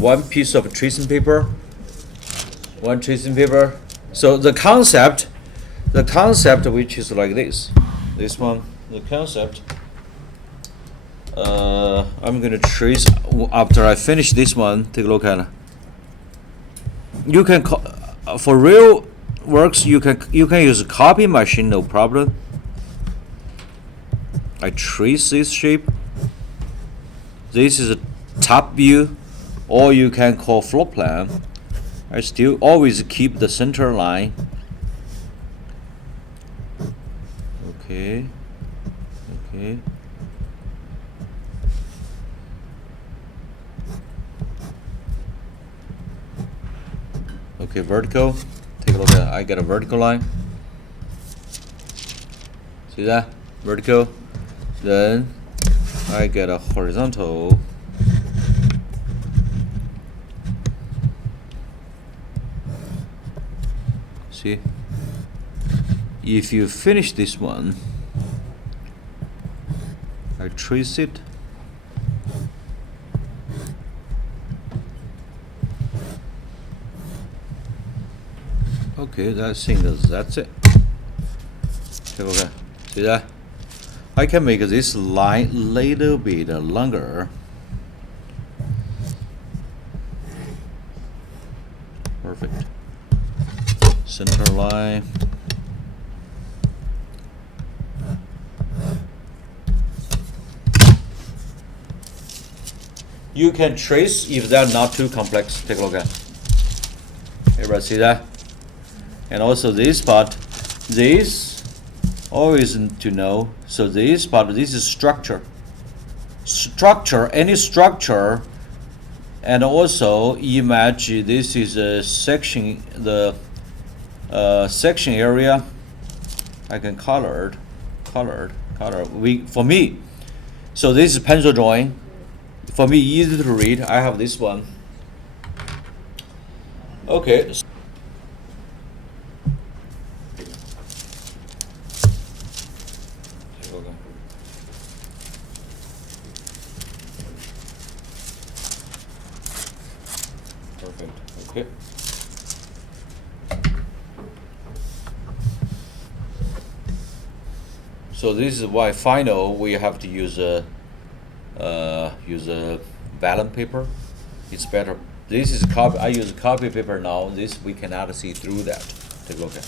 one piece of tracing paper. One tracing paper. So the concept which is like this. This one, the concept. I'm gonna trace after I finish this one. Take a look at it. You can for real works. You can use a copy machine, no problem. I trace this shape. This is a top view, or you can call floor plan. I still always keep the center line. Okay. Okay, vertical. Take a look at it. I get a vertical line. See that? Vertical. Then I get a horizontal. See? If you finish this one, I trace it. Okay, that's it. Take a look at. See that? I can make this line a little bit longer. Perfect. Center line. You can trace if they're not too complex. Take a look at. Everybody see that? And also this part, this always to know. So this part, this is structure. Any structure, and also imagine this is a section, the section area. I can color. For me, so this is pencil drawing. For me, easy to read. I have this one. Okay. Perfect. Okay. So this is why final we have to use a vellum paper. It's better. This is copy. I use copy paper now. This we cannot see through that. Take a look at.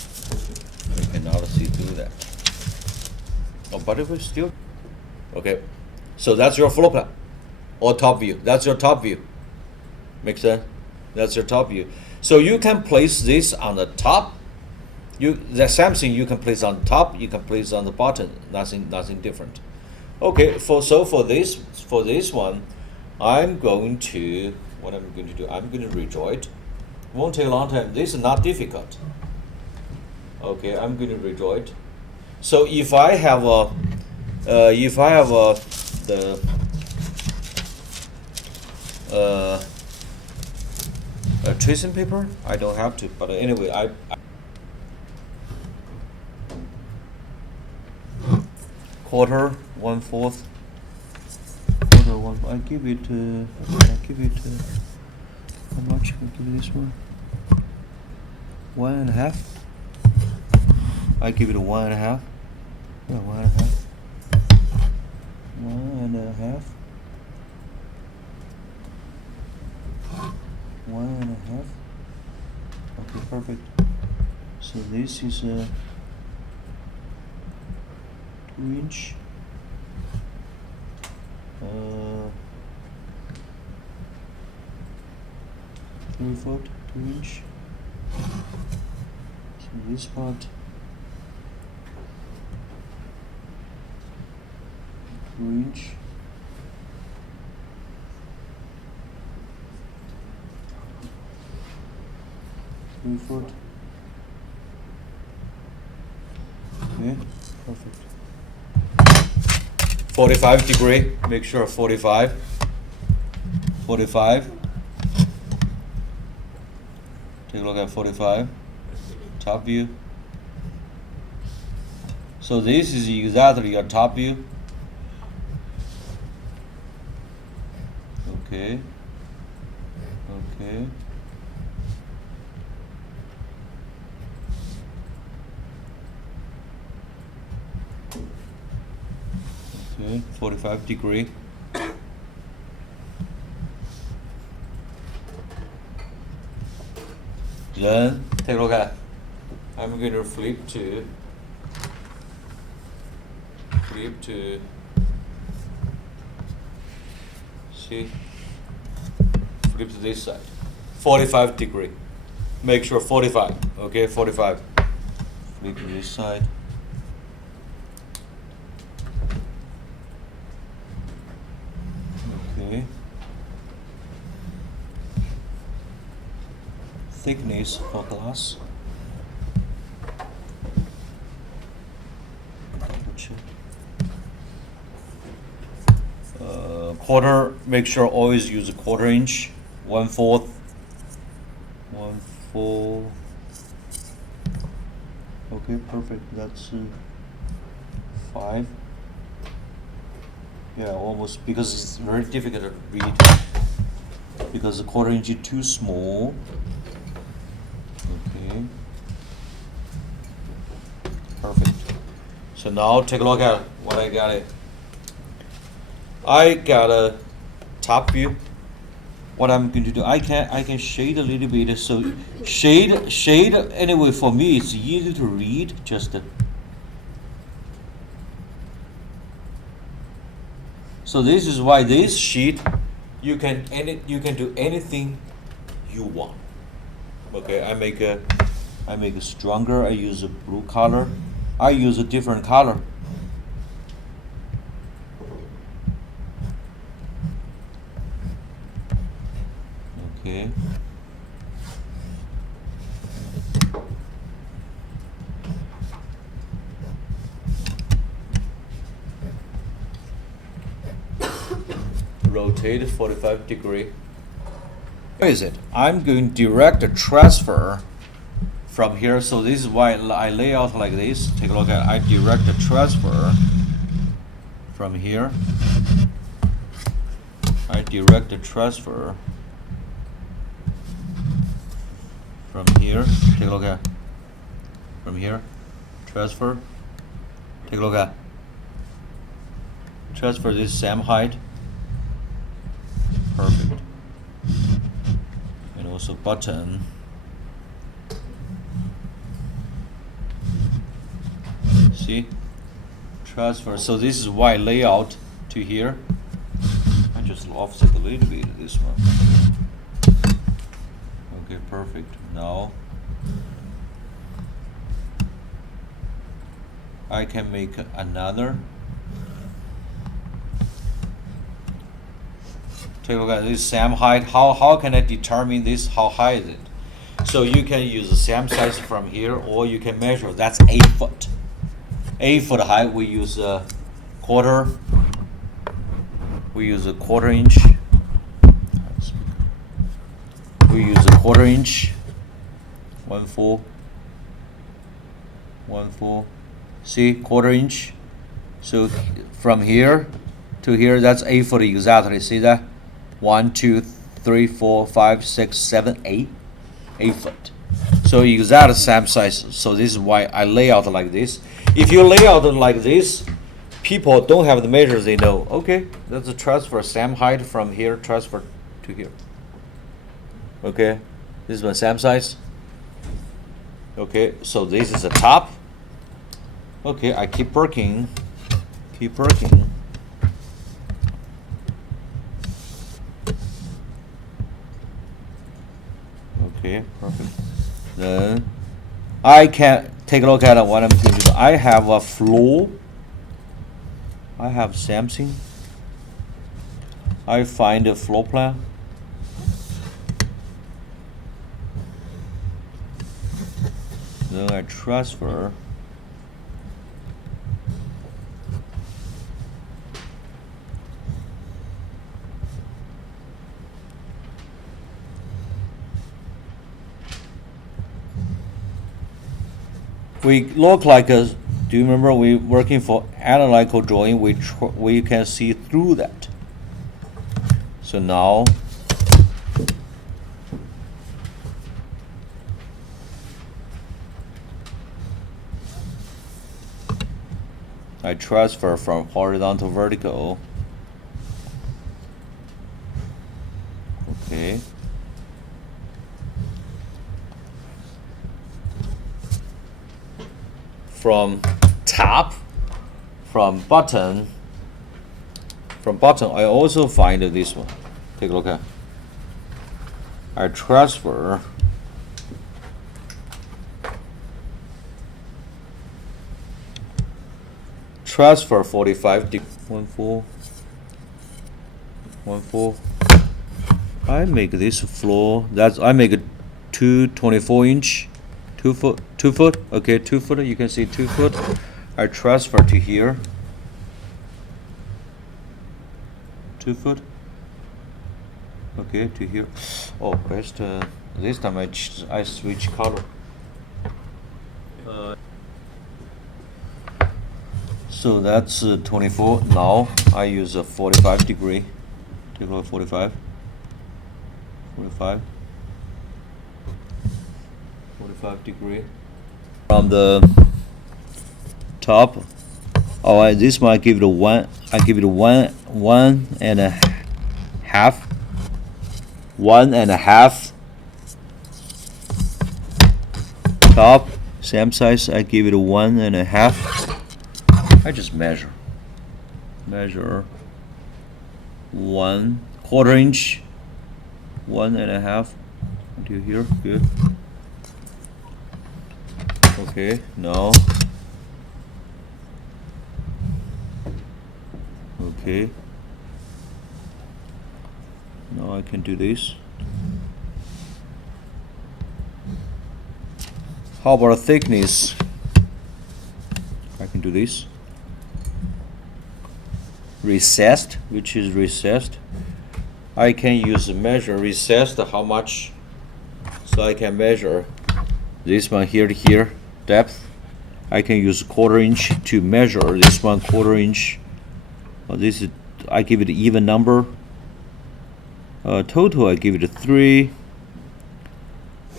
We cannot see through that. Oh, but it was still okay. So that's your floor plan or top view. That's your top view. Make sense? That's your top view. So you can place this on the top. The same thing you can place on top. You can place on the bottom. Nothing different. Okay. For this one, I'm going to do. I'm going to redraw it. Won't take a long time. This is not difficult. Okay. I'm going to redraw it. So if I have a tracing paper, I don't have to. But anyway, I quarter, 1/4, quarter, 1. I give it. How much? I give this one. 1.5. I give it a 1.5. Yeah, 1.5. 1.5. 1.5. Okay, perfect. So this is a 2-inch. 3/4, 2-inch. So this part, 2-inch. Sanford. Okay, perfect. 45 degree, make sure 45. 45. Take a look at 45. Top view. So this is exactly your top view. Okay. Okay. Okay, 45 degree. Then take a look at. I'm going to flip to see, flip to this side, 45 degree. Make sure 45. Okay, 45. Flip to this side. Okay. Thickness for glass. Quarter, make sure always use a 1/4 inch, 1/4, 1/4. Okay, perfect. That's 5. Yeah, almost, because it's very difficult to read because the 1/4 inch is too small. Okay, perfect. So now take a look at what I got it. I got a top view. What I'm going to do, I can shade a little bit. So shade anyway, for me it's easy to read. Just so this is why this sheet you can do anything you want. Okay, I make it stronger. I use a blue color. I use a different color. Okay. Rotate 45 degree. Where is it? I'm going to direct a transfer from here. So this is why I lay out like this. Take a look at. I direct a transfer from here. I direct a transfer from here. Take a look at. From here, transfer. Take a look at. Transfer this same height. Perfect. And also button. See? Transfer. So this is why layout to here. I just offset a little bit of this one. Okay, perfect. Now I can make another. Take a look at this same height. How can I determine this? How high is it? So you can use the same size from here, or you can measure. That's 8 foot. 8 foot high. We use a quarter. We use a 1/4 inch. We use a 1/4 inch. 1/4. 1/4. See, 1/4 inch. So from here to here, that's 8 foot exactly. See that? 1, 2, 3, 4, 5, 6, 7, 8. 8 foot. So exact same size. So this is why I lay out like this. If you lay out like this, people don't have the measures. They know. Okay, that's a transfer. Same height from here, transfer to here. Okay, this is my same size. Okay, so this is the top. Okay, I keep working. Keep working. Okay, perfect. Then I can take a look at what I'm going to do. I have a floor. I have something. I find a floor plan. Then I transfer. We look like a. Do you remember we working for analytical drawing? We can see through that. So now I transfer from horizontal to vertical. Okay. From top, from bottom, I also find this one. Take a look at. I transfer transfer 45 degree. 14. I make this floor. That's I make a 224-inch, 2 foot, 2 foot. Okay, 2 foot. You can see 2 foot. I transfer to here. 2 foot. Okay, to here. Oh, best. This time I switch color. So that's 24. Now I use a 45 degree. Take a look, 45. 45 degree. From the top, oh, this one I give it a 1. I give it a 1.5. 1.5. Top, same size. I give it a 1.5. I just measure 1/4 inch, 1.5 until here. Good. Okay, now. Okay. Now I can do this. How about thickness? I can do this. Recessed, which is recessed. I can use a measure recessed how much, so I can measure this one here to here depth. I can use 1/4 inch to measure this one 1/4 inch. This is I give it an even number. Total I give it a 3.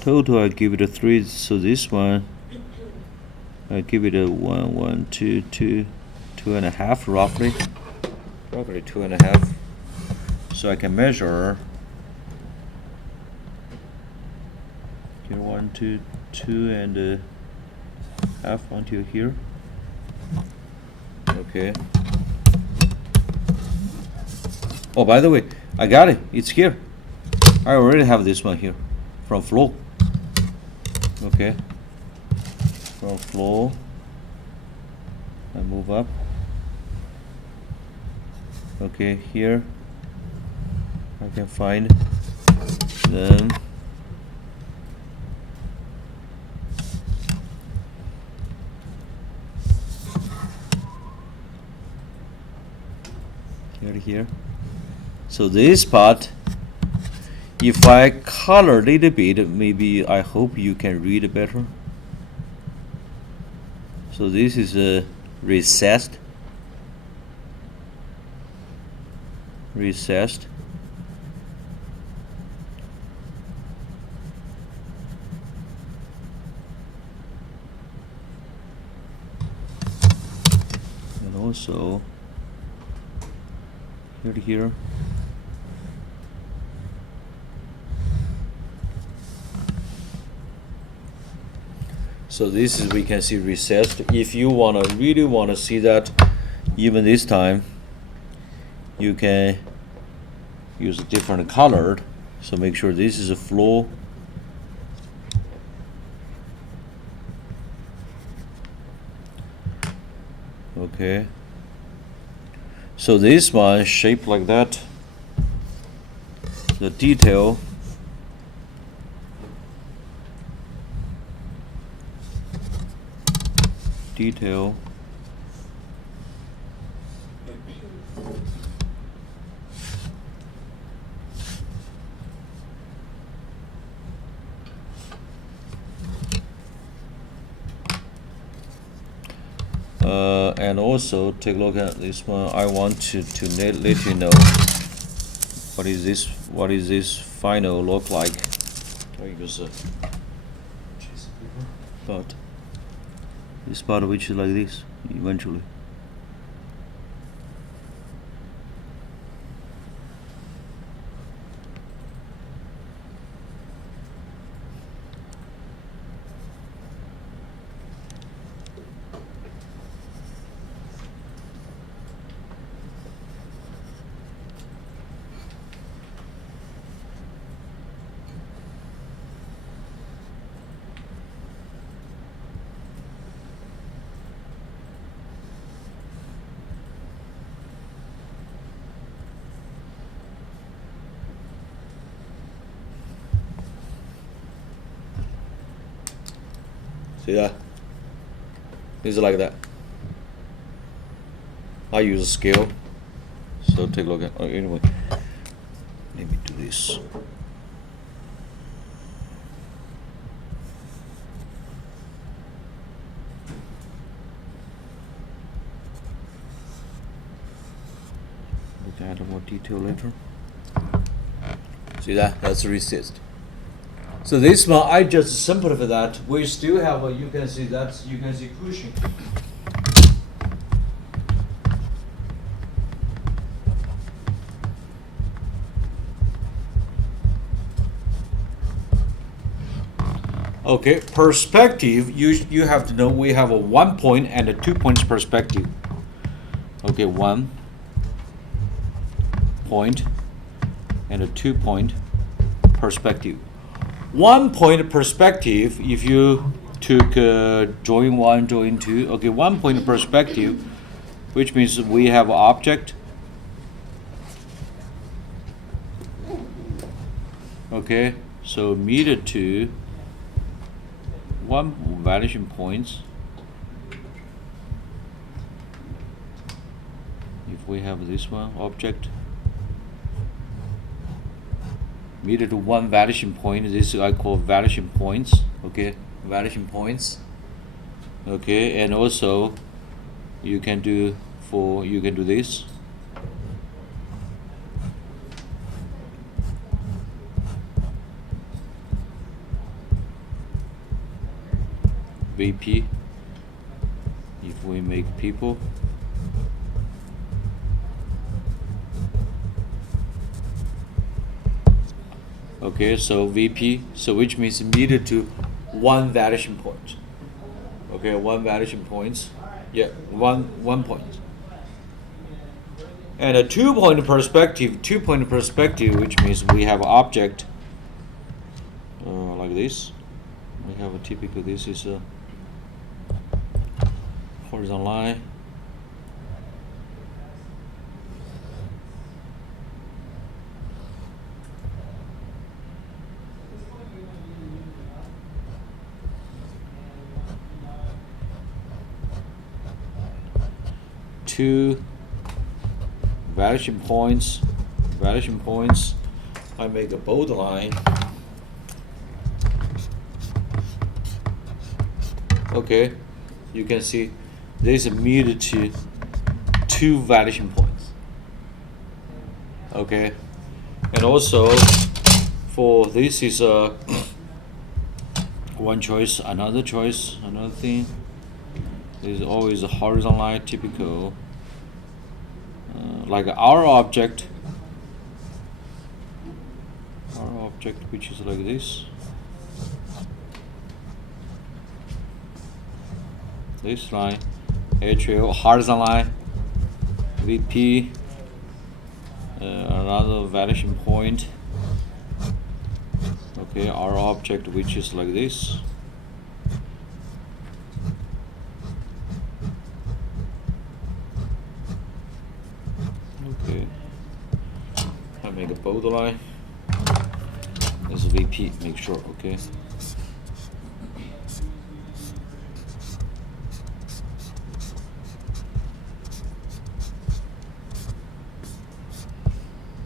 Total I give it a 3. So this one I give it a 1, 2, 2.5 roughly. Probably 2.5. So I can measure here 1, 2, 2.5 until here. Okay. Oh, by the way, I got it. It's here. I already have this one here from floor. Okay. From floor, I move up. Okay, here I can find them. Here. So this part, if I color a little bit, maybe I hope you can read it better. So this is a recessed. And also here. So this is, we can see recessed. If you really wanna see that, even this time, you can use a different colored. So make sure this is a floor. Okay. So this one is shaped like that. The detail. And also take a look at this one. I want to let you know what is this final look like. I use a but this part which is like this eventually. See that? It's like that. I use scale. So take a look at. Oh, anyway, let me do this. We'll add more detail later. See that? That's resist. So this one I just simplify that. We still have a, you can see cushion. Okay, perspective, you have to know we have a 1 point and a 2 points perspective. Okay, 1 point and a 2 point perspective. 1 point perspective, if you took drawing 1, drawing 2, okay, 1 point perspective, which means we have an object. Okay, so meter to 1 vanishing points. If we have this one object, meter to 1 vanishing point, this I call vanishing points. Okay, vanishing points. Okay, and also you can do this. VP, if we make people, okay, so VP, so which means meter to 1 vanishing point. Okay, 1 vanishing points, yeah, one point. And a 2 point perspective, which means we have object like this. We have a typical, this is a horizontal line. Two vanishing points. I make a bold line. Okay, you can see there's a meter to 2 vanishing points. Okay, and also for this is one choice, another thing. There's always a horizontal line, typical. Like our object, which is like this. This line, HL, horizontal line, VP, another vanishing point. Okay, our object, which is like this. Okay, I make a borderline. This is VP, make sure, okay.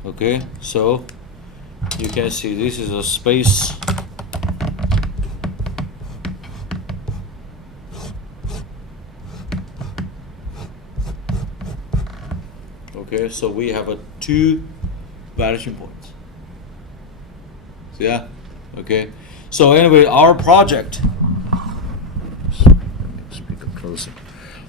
Okay, so you can see this is a space. Okay, so we have a 2 vanishing points. So yeah, okay. So anyway, our project. Speak up closer.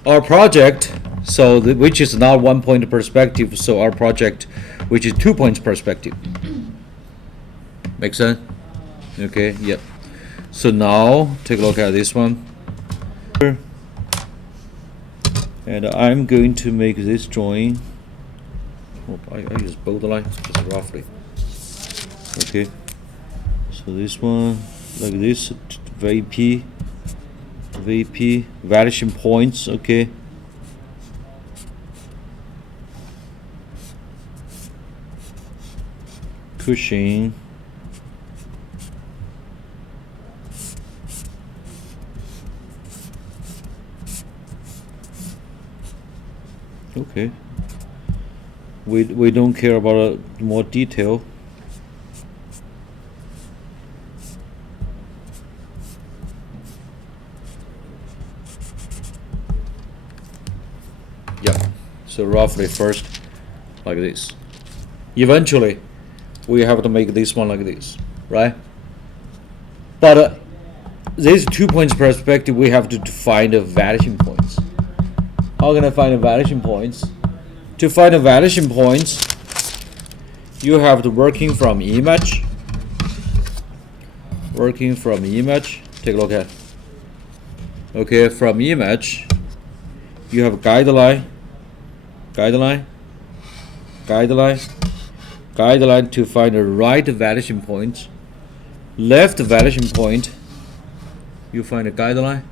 Our project. So which is not 1 point perspective. So our project, which is 2 points perspective. Make sense? Okay. Yep. So now take a look at this one. And I'm going to make this drawing. I use both lines just roughly. Okay, so this one like this, VP, vanishing points. Okay, cushion, Okay. We don't care about more detail. Yeah. So roughly first, like this. Eventually, we have to make this one like this, right? But this 2 points perspective, we have to find the vanishing points. How can I find the vanishing points? To find the vanishing points, you have to working from image. Working from image. Take a look at. Okay, from image, you have guideline, guideline, guideline, guideline to find the right vanishing point. Left vanishing point, you find a guideline,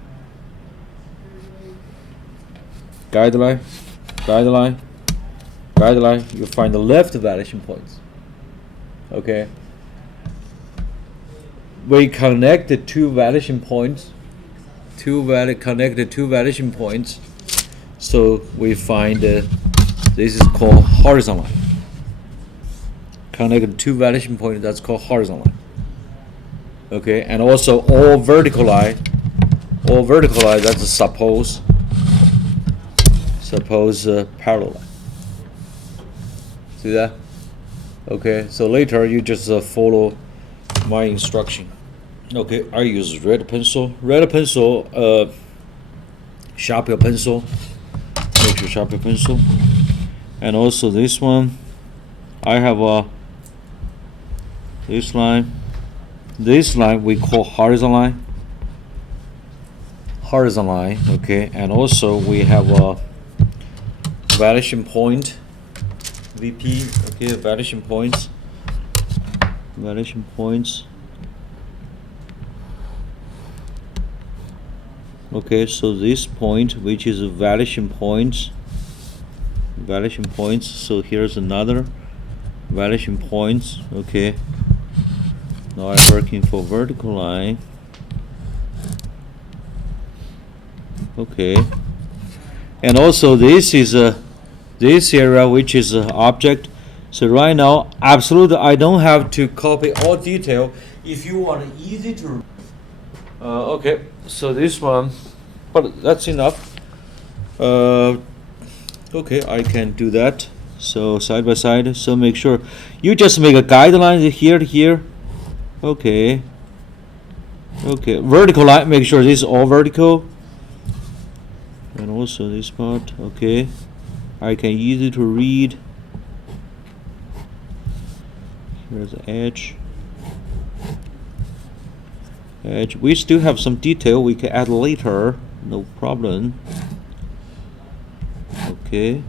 guideline, guideline, guideline, you find the left vanishing points. Okay. We connect the two vanishing points. Connect the two vanishing points. So we find this is called horizontal line. Connect the two vanishing points, that's called horizontal line. Okay, and also all vertical line, that's a suppose parallel line. See that? Okay, so later you just follow my instruction. Okay, I use red pencil, sharp your pencil, make sure sharp your pencil, and also this one, I have this line we call horizontal line, okay, and also we have a vanishing point, VP, okay, vanishing points. Okay, so this point, which is a vanishing points, so here's another vanishing points. Okay, now I'm working for vertical line. Okay, and also this is this area which is an object. So right now, absolutely, I don't have to copy all detail. If you want easy to, okay, so this one, but that's enough. Okay, I can do that. So side by side. So make sure you just make a guideline here to here. Okay. Okay, vertical line. Make sure this is all vertical. And also this part. Okay, I can easy to read. Here's the edge. We still have some detail we can add later, no problem. Okay,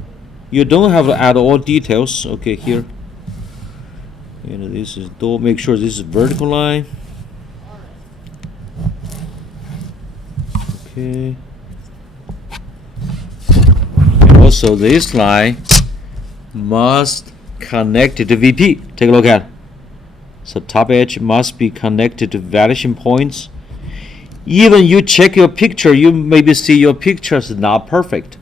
you don't have to add all details. Okay, here, and this is door. Make sure this is vertical line. Okay, and also this line must connect to VP. Take a look at it. So top edge must be connected to vanishing points. Even you check your picture, you maybe see your picture is not perfect.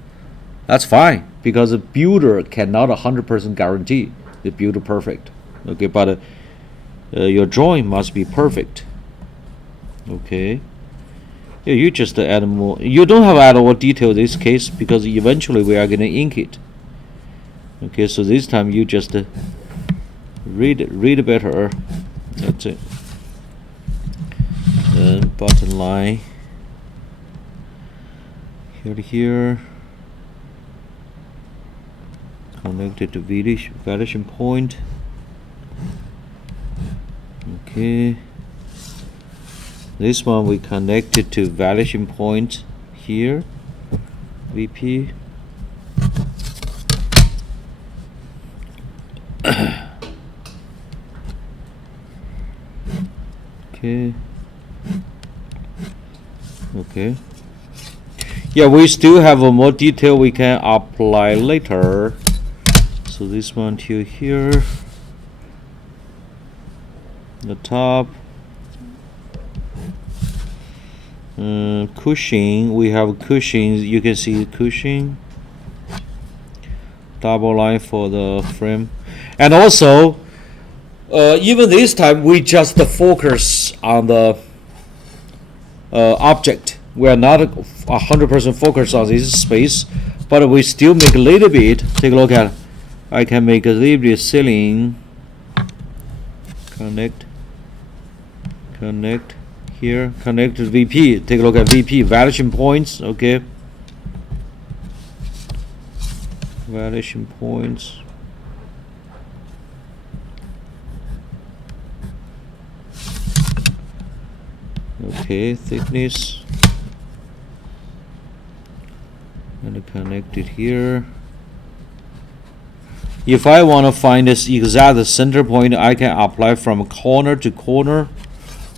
That's fine, because a builder cannot 100% guarantee the builder perfect. Okay, but your drawing must be perfect. Okay. Yeah, you just add more. You don't have to add all detail in this case, because eventually we are going to ink it. Okay, so this time you just read better. That's it. Then bottom line here to here, connected to vanishing point. Okay, this one we connected to vanishing point here, VP. Okay. Okay. Yeah, we still have a more detail we can apply later. So this one to here, the top, cushion. We have cushions. You can see cushion. double line for the frame, and also even this time we just focus on the object. We are not 100% focused on this space, but we still make a little bit. Take a look at. I can make a little bit ceiling. Connect here. Connect to VP. Take a look at VP validation points. Okay. Validation points. Okay, thickness. And connect it here. If I want to find this exact center point, I can apply from corner to corner.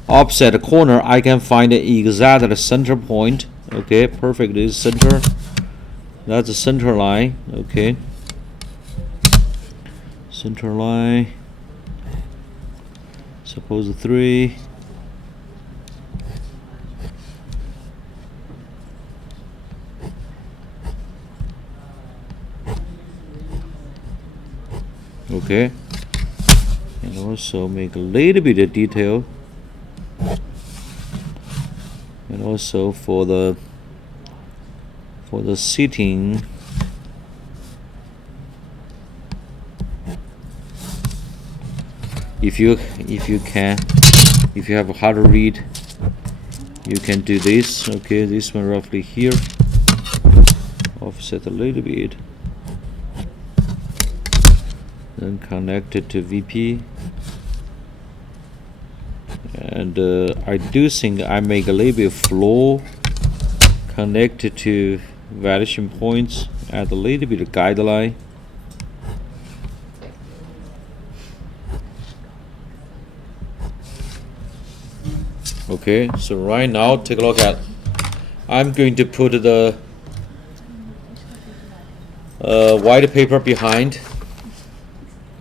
Opposite corner, I can find the exact center point. Okay, perfect. This is center. That's the center line. Okay. Center line. Suppose 3. Okay, and also make a little bit of detail, and also for the seating, if you have a hard to read, you can do this. Okay, this one roughly here, offset a little bit. Then connect it to VP, and I do think I make a little bit of flow, connect it to validation points, add a little bit of guideline. Okay, so right now take a look at. I'm going to put the white paper behind.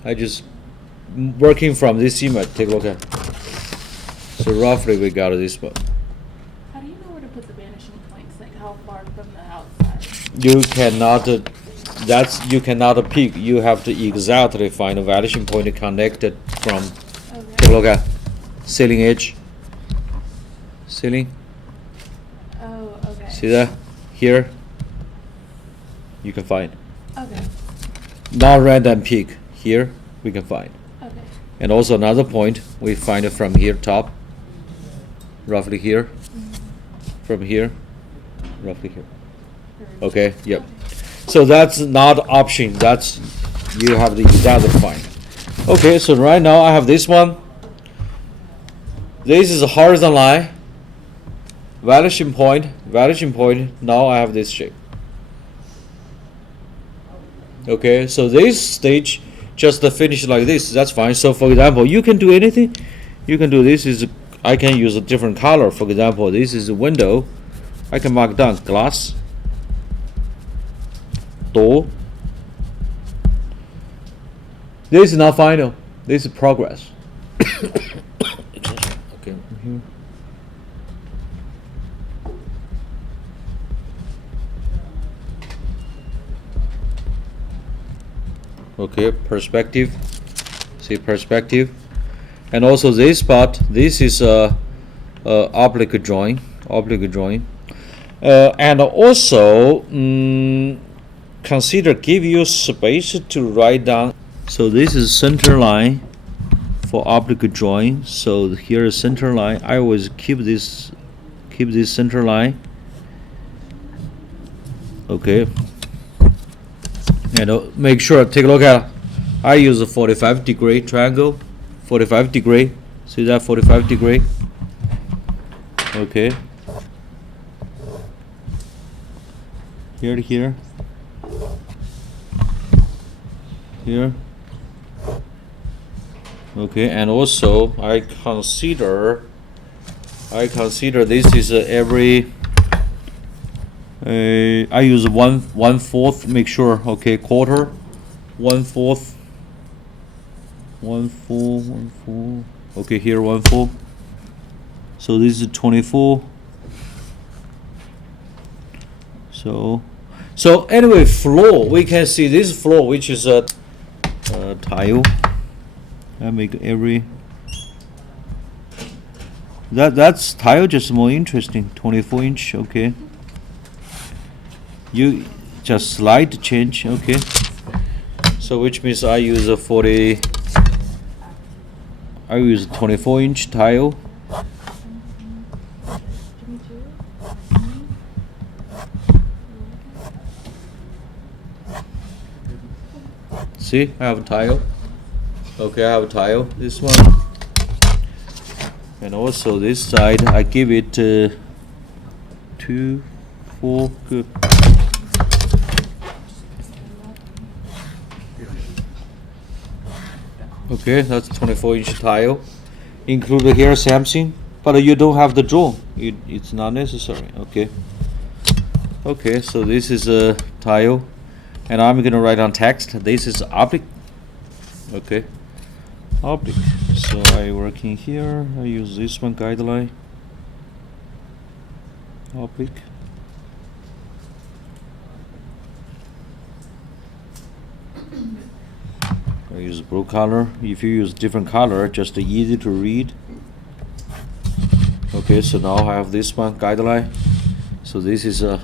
I just working from this image. Take a look at. So roughly we got this one. How do you know where to put the vanishing points? Like how far from the outside? You cannot. You cannot pick. You have to exactly find a vanishing point connected from. Okay. Take a look at ceiling edge. Ceiling. Oh, okay. See that here? You can find. Okay. Not random pick. Here we can find. Okay. And also another point we find it from here top, roughly here, from here, roughly here. Okay, yep. So that's not option. That's you have the exact find. Okay, so right now I have this one. This is a horizontal line. Validation point. Validation point. Now I have this shape. Okay, so this stage. Just finish like this, that's fine. So for example, you can do anything. You can do this is, I can use a different color. For example, this is a window. I can mark down glass, door. This is not final. This is progress. Okay. Okay, perspective. See perspective, and also this part. This is a oblique drawing. Oblique drawing, and also consider give you space to write down. So this is center line for oblique drawing. So here is center line. I always keep this center line. Okay. And make sure, take a look at, I use a 45-degree triangle, 45 degree, see that 45 degree? Okay. Here to here. Here. Okay, and also I consider this is every I use 1/4. Make sure. Okay, quarter, 1/4, 1/4. Okay, here 1/4. So this is 24. So So anyway, floor, we can see this floor, which is a tile. I make every that's tile just more interesting. 24-inch, okay. You just slight change, okay. So which means I use a 40. I use 24-inch tile. See, I have a tile. Okay, I have a tile. This one, and also this side, I give it 2, 4. Good. Okay, that's 24-inch tile. Include here something, but you don't have the draw. It's not necessary. Okay. Okay, so this is a tile. And I'm gonna write on text. This is oblique. Okay, oblique. So I work in here. I use this one guideline. Oblique. I use blue color. If you use different color, just easy to read. Okay, so now I have this one guideline. So this is a.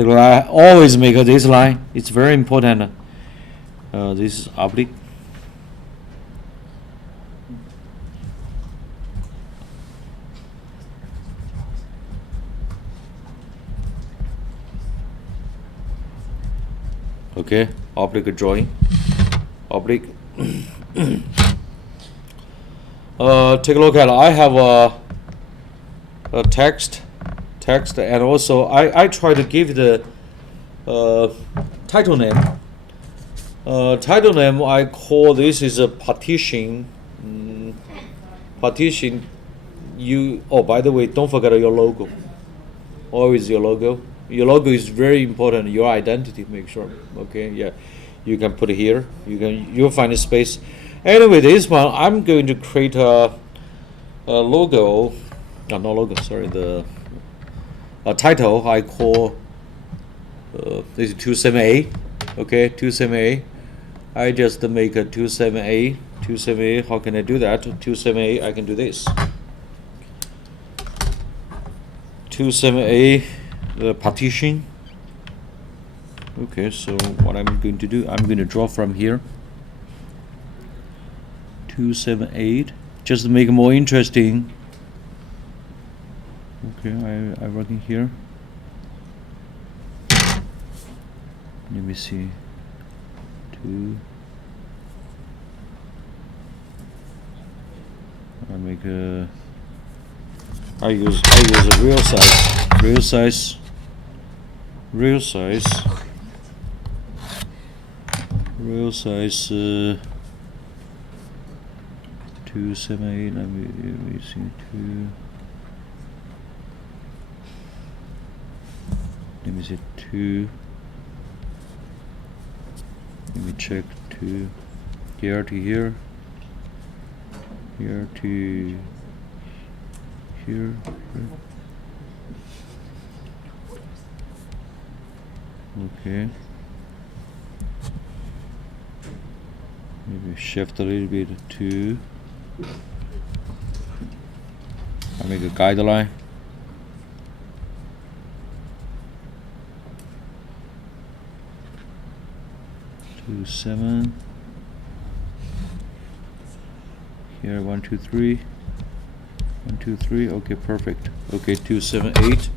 I always make this line. It's very important. This is oblique. Okay, oblique drawing. Oblique. Take a look at. I have a text, and also I try to give the title name. Title name I call this is a partition. Partition. Oh, by the way, don't forget your logo. Always your logo. Your logo is very important. Your identity. Make sure. Okay. Yeah. You can put it here. You'll find a space. Anyway, this one I'm going to create a logo. No, not logo. Sorry, the title I call this is 27A. Okay, 27A. I just make a 27A. 27A. How can I do that? 27A. I can do this. 27A. The partition. Okay, so what I'm going to do, I'm going to draw from here. 278, just to make it more interesting. Okay, I work in here. Let me see. 2. I use a real size. Real size 278. Let me see 2. Let me see 2. Let me check 2. Here to here. Here to here. Okay. Maybe shift a little bit to. I make a guideline. Two 7. Here 1 2 3. 1 2 3. Okay, perfect. Okay, 278.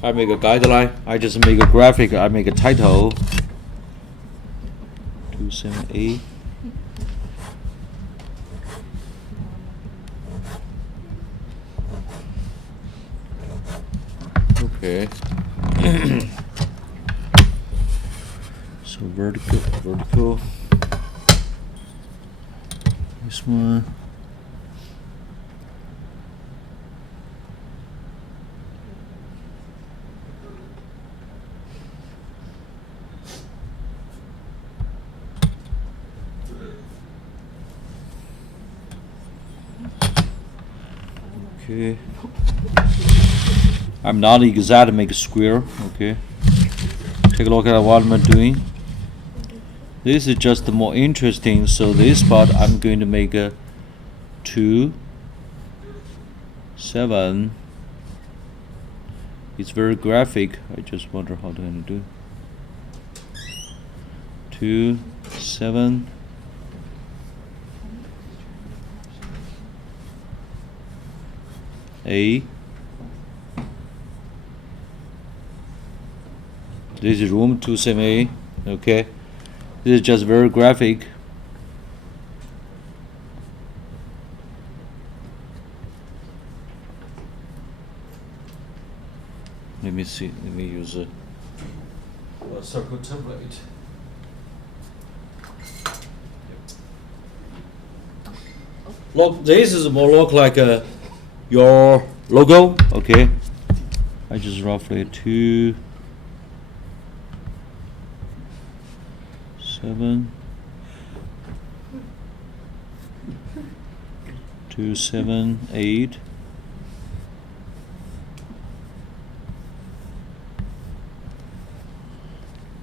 I make a guideline. I just make a graphic. I make a title. 27A. Okay. So vertical. This one. Okay. I'm not exact to make a square. Okay. Take a look at what I'm doing. This is just more interesting. So this part I'm going to make a 2, 7. It's very graphic. I just wonder how to do. 2, 7. A. This is room 27A. Okay. This is just very graphic. Let me see. Let me use a circle template. Look, this is more look like your logo. Okay. I just roughly 2, 7, 2, 7, 8.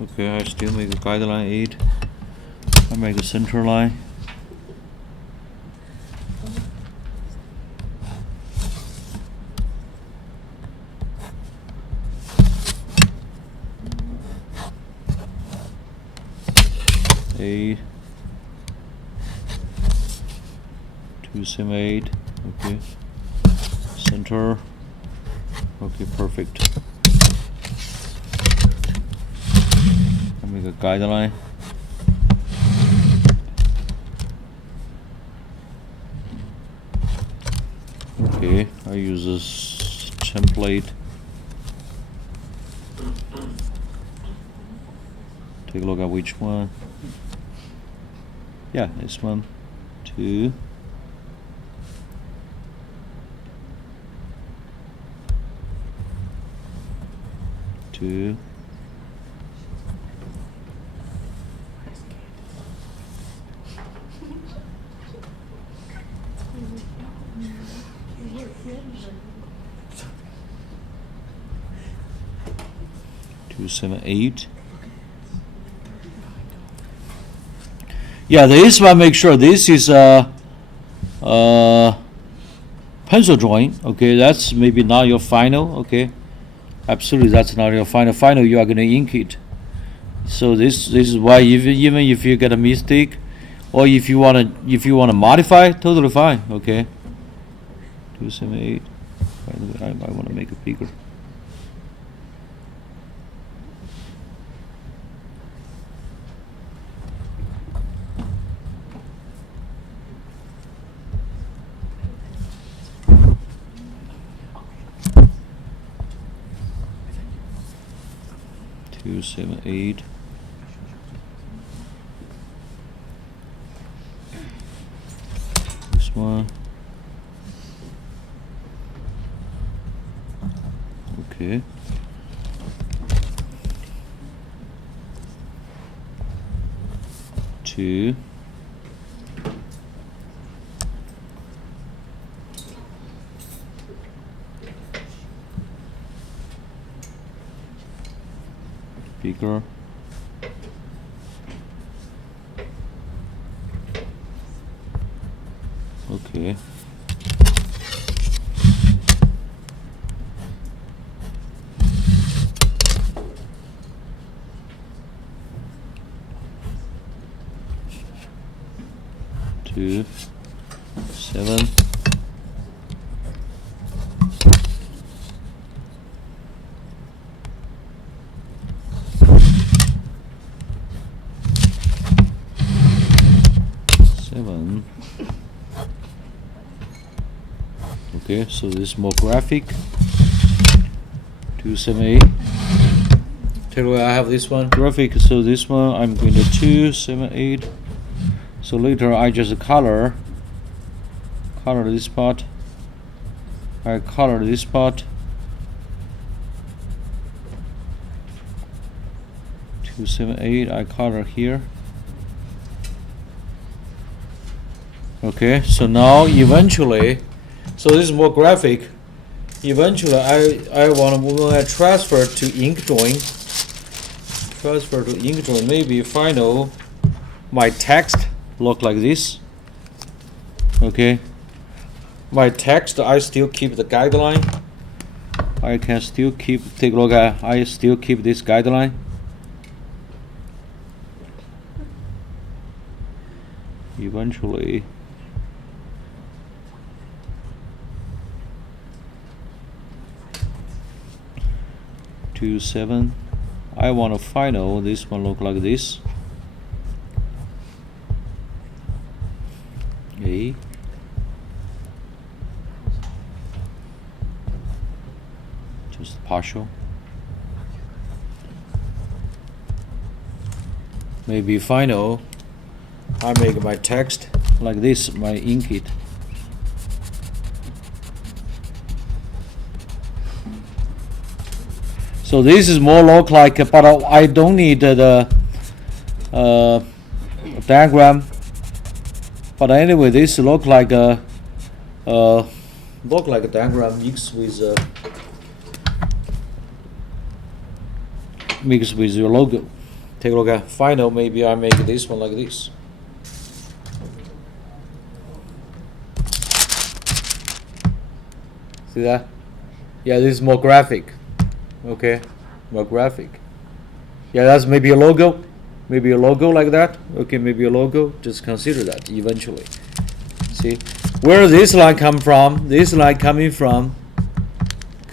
Okay, I still make a guideline 8. I make a center line. A 2, 7, 8. Okay. Center. Okay, perfect. I make a guideline. Okay, I use this template. Take a look at which one. Yeah, this one. 2. 2. Two, 7, 8. Yeah, this one. Make sure this is a pencil drawing. Okay, that's maybe not your final. Okay, absolutely, that's not your final. Final, you are going to ink it. So this is why even if you get a mistake, or if you wanna modify, totally fine. Okay. 2, 7, 8. By the way, I want to make it bigger. Two, 7, 8. This one. Okay. Two. Bigger. Okay. Two, 7. Okay, so this is more graphic. 2, 7, 8. Take away, I have this one graphic, so this one I'm going to 2, 7, 8. So later I just color this part. I color this part. 2, 7, 8. I color here. Okay, so now eventually, so this is more graphic. Eventually, I want to transfer to ink drawing. transfer to Inktoon. Maybe final my text look like this. Okay. My text, I still keep the guideline. I can still take a look at, I still keep this guideline. Eventually, to 7. I want to final this one look like this. A. Just partial. Maybe final. I make my text like this, my ink it. So this is more look like, but I don't need the diagram. But anyway, this look like a diagram mixed with your logo. Take a look at final. Maybe I make this one like this. See that? Yeah, this is more graphic. Okay, more graphic. Yeah, that's maybe a logo. Maybe a logo like that. Okay, maybe a logo. Just consider that eventually. See, where this line come from? This line coming from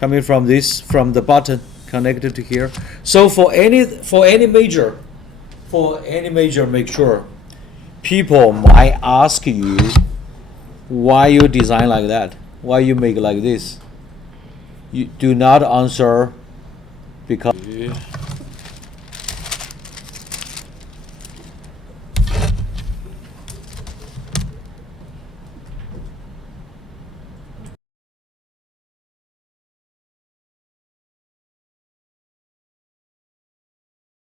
the button connected to here. So for any major, make sure people might ask you why you design like that, why you make like this. You do not answer because